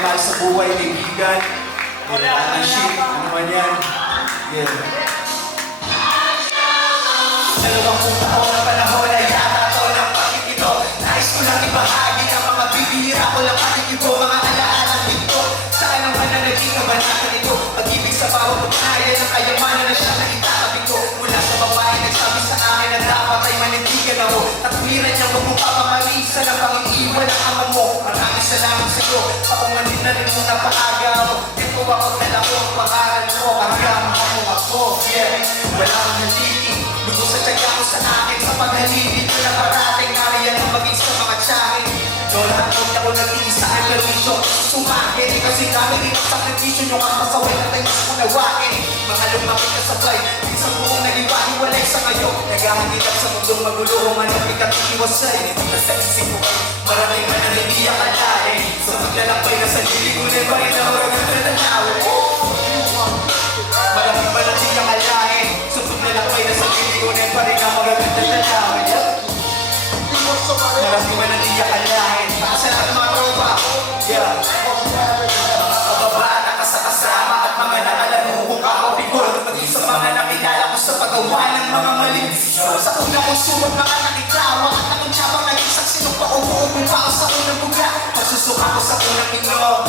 mahal sa buhay, kaibigan. Relationship, ano man yan. Dalawang taon na panahon ay yata to ng pakikito. Nais ko lang ibahagi ang mga bibihira ko lang pakikito. Mga alaala dito, saan ang pananaging kabanata nito? Pag-ibig sa bawat pagkaya ng kayamanan na siya na itatabi ko. Mula sa babae nagsabi sa akin na dapat ay manindigan ako. Takwiran niyang magmupapamalisan ang pangingiwan ng ama mo. Maraming salamat sa iyo, ako man din na rin mong napaagaw. Ito ako dala ko ang pangalan mo, hanggang mo ako. Wala kang naliti, lubos sa tiyaga ko sa akin. Sa paghalibid ko na parating, nariyan ang maging sa mga tiyahin. Lahat ko na ko nag-iisa ang perwisyo. Sumakin, kasi kami din ang sakripisyo nyo ang pasaway na tayo mas unawain. Mga lumaki ka sabay, isang buong nag-iwahiwalay sa kayo. Naghahangitan sa mundong magulo, manong ikatiiwasay. Nasa isip ko ay maraming man ang hindi akalain. Sa maglalakbay na sa liligunay pa rin ang maraming tatanaw. Maraming man ang hindi akalain. Sa maglalakbay na sa liligunay pa rin ang maraming tatanaw. Maraming man ang hindi akalain. Sa lahat ng mga tropa, mga kababaan na kasama at mga nakalanuhong kakapigol. Maging sa mga nakilala ko sa paggawa ng mga maling desisyon. Sa unang kong sumot mga nakitawa at akong tiyabang naging saksi nung paupo-upong pa ako sa unang bugla. Magsusuka ko sa unang inog.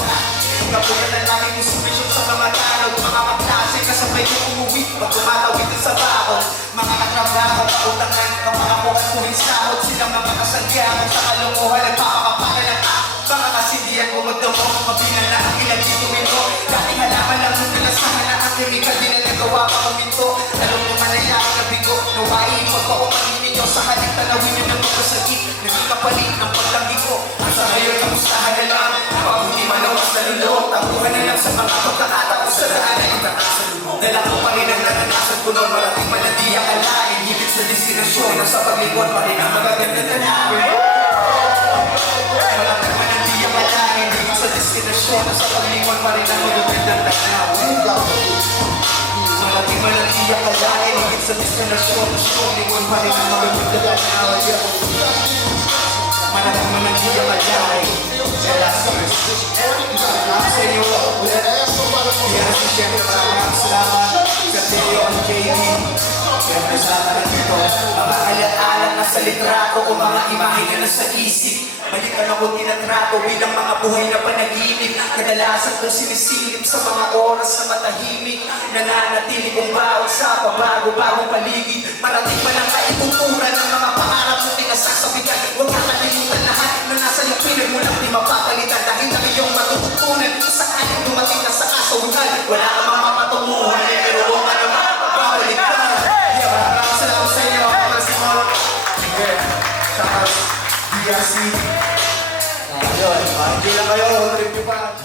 Kapunan na lagi kong sumisyon sa mga tanong. Mga kaklase kasabay kong umuwi pag tumatawid sa baon. Mga katrabaho, kautang na kapakapukan ko rin sahod. Silang mga kasangyahan sa kalunguhan nagpapakapalan ng mga kasindihan ko magdamo. Mabilang na ang ilang dito minto. Dating halaman lang nung nilasahan na ang chemical din na nagawa pa kuminto. Alam mo manayaan na bigo. Nawain pagpaumanin ninyo sa haling tanawin nyo ng magkasagit. Naging kapalit ng pagtanggi ko. Asa ngayon kamustahan na lang. Mabuti manawas na lulong. Tanguhan na lang sa mga pagkakataon sa daan na itakasan mo. Dala ko pa rin ang naranasan ko noon. Malaking manadi akalain. Hibig sa destinasyon. Nasa paglikod pa rin ang magagandang tanawin. Malaking manadi akalain. Hibig sa destinasyon. Nasa paglikod pa rin ang magagandang tanawin. Malaking manadi akalain. Hibig sa destinasyon. Nasa paglikod pa rin ang magagandang tanawin. Malaking manadi akalain. Sa inyo, siyempre maraming salamat sa Teo at JD. Siyempre salamat dito. Mga alat-alat na sa litrato o mga imahe na nasa isip. Balikan ako tinatrato bilang mga buhay na panaginip. Kadalasan kong sinisilip sa mga oras na matahimik. Nananatili kong bawat sa pabago-bagong paligid. Marating man ang kaituturan ng mga pangarap na tinasasabitan. Huwag kakalimutan lahat na nasa iyong pinig mo lang di mapapalitan. Dahil na iyong matututunan sa kanyang dumating na sa kasawitan. Wala ka mga patunguhan, pero huwag ka naman babalikan. Maraming salamat sa inyo. Saka DRC. Ayun, hindi lang kayo, trip nyo pa.